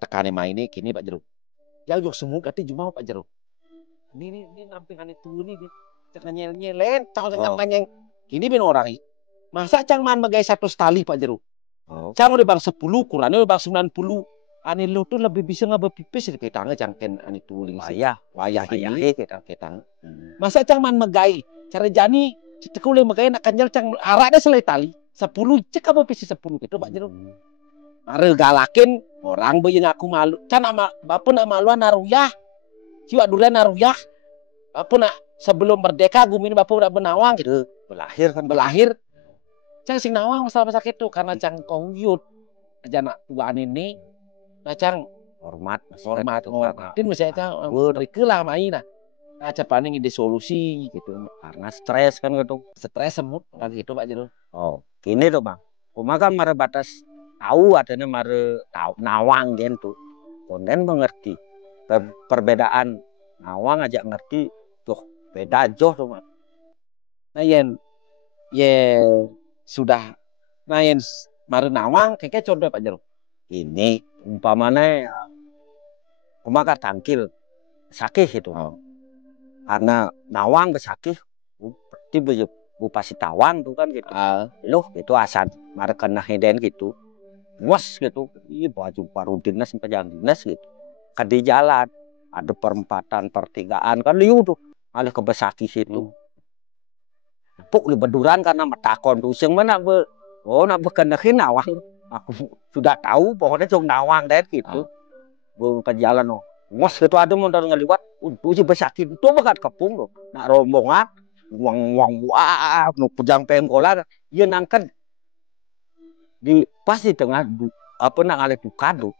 tekane main ini kini Pak Jero. Yang jok semua kati cuma Pak Jero. Ini nampingan itu nih jangan nyelen tahu yang kini bin orang masa cang man bagai satu tali Pak Jero. Cang udah bang 10 kurangnya udah bang 90. Ani lu tuh lebih bisa ngabepipis di petangnya cangken ani tuling sih. Wayah ini ketang. Masa cang man megai cara jani cetekule megai nak kanjal cang araknya selai tali 10 cek apa pisi 10 gitu Pak Jero. Mare galakin orang bayi aku malu. Can ama bapak nak maluan naruyah. Jiwa durian naruyah. Bapak nak sebelum merdeka gumin bapak udah benawang gitu. Belahir. Cang sing nawang masalah itu karena cang kongyut aja nak tuaan ini. Nah cang hormat hormatin misalnya cang berikutlah main nah paling ide solusi gitu karena stres kan gitu stres semut kan gitu Pak Jero. Gini tuh Bang, cuma kan mare batas tahu adanya mare tahu nawang gitu konten mengerti perbedaan nawang aja ngerti tuh beda joh tuh Bang. Nah yen sudah nah yen mare nawang kayak contoh Pak Jero. Ini umpamanya kumaha tangkil sakih gitu. Karena nawang besakih berarti bupasi tawang tuh kan gitu. Loh itu asal mare kena heden gitu. Wes gitu. Iya baju baru dinas sampai jalan dinas gitu. Kan di jalan ada perempatan pertigaan kan liu tuh alih ke besakih situ. Puk di beduran karena metakon tuh sing mana nak bekenahin nawang. Aku sudah tahu pokoknya cuma nawang deh gitu. Ke jalan Mas gitu ada motor ngeliwat untuk si besakih itu bakat kepung loh. Nak rombongan wang wah nu pejang pengkolan dia nangkan di pas di tengah apa nak ngalih duka tuh.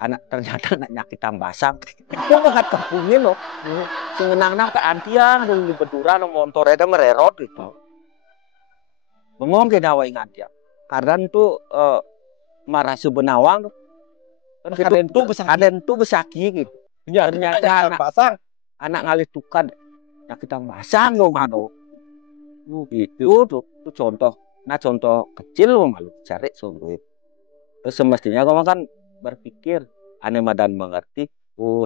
Anak ternyata nak nyakit tambasang. Itu bakat kepungin loh. Sengenang-nang ke antiang di beduran motor itu mererot gitu. Bengong ke nawa ingat ya. Karena itu marah sebenawang kalian tuh besaki gitu. Ya ternyata anak ngalih tukan nyakit tambasang loh mano. Itu tuh contoh. Nah contoh kecil loh malu cari contoh. Terus semestinya kamu kan berpikir aneh madan mengerti.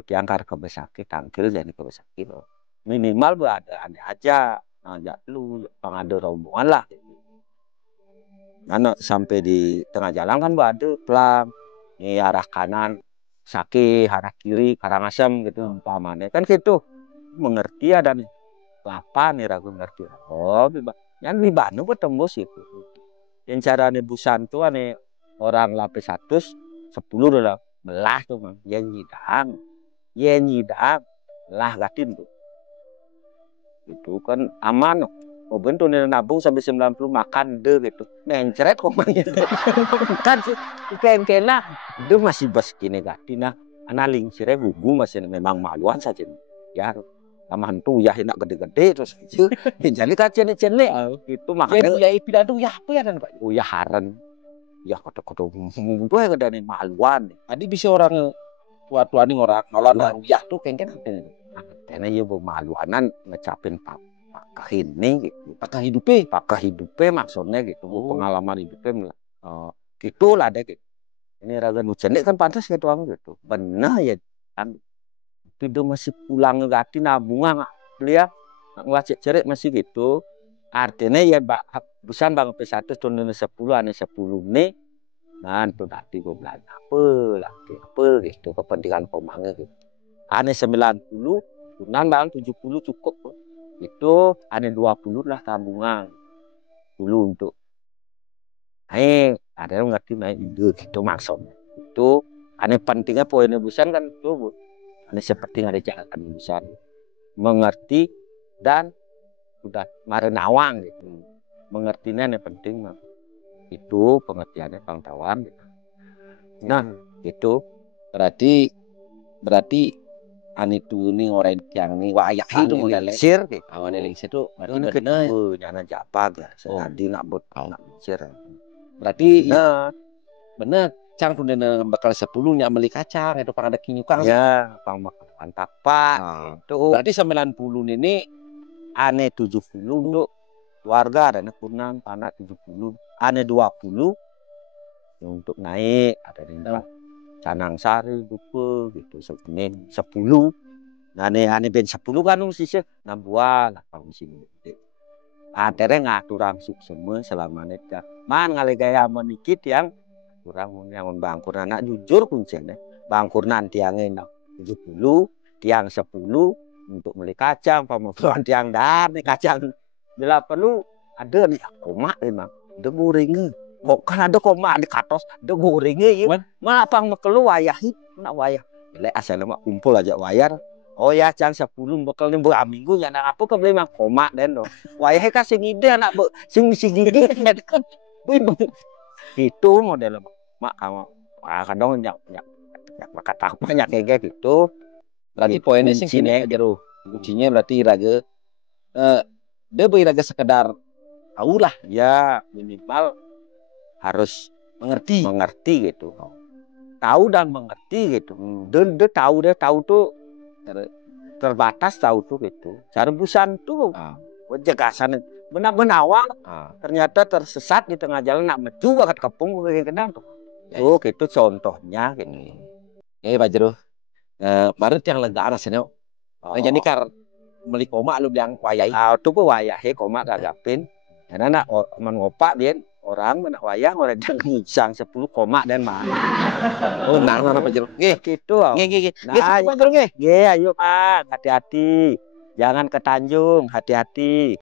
Diangkar ke besaki tangkil jadi ke besaki loh. Minimal ada aneh aja. Ngajak lu pengadu rombongan lah. Karena sampai di tengah jalan kan ada pelang. Ini arah kanan sakit, arah kiri Karangasem gitu umpamanya kan gitu mengerti ada nih apa nih ragu ngerti yang di Bandung bertembus itu yang cara nih busan tuh ane orang lapis 110 udah belah tuh Bang yang nyidang lah gatin tuh itu kan aman mobil tuh nabung sampai 90 makan deh gitu mencret kok kan sih kena itu masih bas kini gatin nah analing sire gugu masih memang maluan saja ya aman tuh ya enak gede-gede terus jadi kan cene itu makanya ya pidato ya apa ya dan Pak ya haran ya kata-kata itu yang ada nih maluan tadi bisa orang tua-tua nih orang nolong ya tuh kengken karena ya maluanan ngecapin pakah ini gitu. Pakah hidupnya maksudnya gitu. Pengalaman hidupnya gitulah deh gitu. Ini raga nucendek kan pantas gitu gitu. Benar ya kan. Itu masih pulang ngegati nabungan beliau ngelacik cerik masih gitu. Artinya ya busan bang P1 tahun 10 ane 10 nih. Nah itu tadi gue bilang apa gitu kepentingan pemangnya gitu. Ane 90 Tunan bang 70 cukup itu ada 20 lah tabungan dulu untuk ada yang ngerti main itu maksudnya itu aneh pentingnya poinnya busan kan itu aneh seperti ada jalan busan mengerti dan sudah mare nawang gitu mengertinya aneh penting itu pengertiannya pengetahuan gitu. Nah itu berarti itu nih orang yang nih wayah itu ngelingsir gitu. Awan ngelingsir itu berarti benar. Nyana japat lah. Senadi nak ngelingsir. Berarti benar. Cang tuh bakal 10 nyak beli kacang itu pang ada kinyukang. Ya, pang makan tapak. Itu. Berarti 90 ini ane 70 untuk keluarga ada kunang panak 70. Ane 20 untuk naik ada Canang Sari dupe gitu Senin 10. Nah ane ben 10 kan sisih nambuan tahun sini. Akhirnya ngaturang semua selama dah. Man ngale gaya menikit yang kurang yang bangkur anak jujur kuncinya. Bangkur nanti yang 70, tiang 10 untuk beli kacang, pemotongan tiang dar nih kacang. Bila perlu ada nih koma memang. Ada gorengnya. Kok kan ada koma di katos, ada gorengnya ya. Malah pang mekelu wayah nak wayah. Bila asal nama kumpul aja wayar. Oh ya cang 10 bekal nih buat minggu ya nak apa ke beli mah koma den do. Wayah kasih ngide anak sing gigi kan. Itu model mak kamu kadang nyak kata banyak kayak gitu. Berarti poinnya sih sini jero. Kuncinya berarti raga dia beraga sekedar tahu lah ya minimal harus mengerti gitu. Tahu dan mengerti gitu. Dan dia tahu tuh terbatas tahu tuh gitu. Cara busan tuh wajagasan benar-benar awal ternyata tersesat di tengah jalan nak meju banget kepung kayak kenal tuh. Tuh gitu contohnya gitu. Pak Jero. Baru yang lega rasanya. Jadi kar beli koma lu bilang wayai. Itu pun wayahe koma gagapin. Karena nak mengopak dia orang menak wayang orang yang sang 10 koma dan mah. Oh, nah Pak Jero. Nggih, gitu. Nggih. Pak Jero nggih. Nggih, ayo Pak, hati-hati. Jangan ke Tanjung, hati-hati.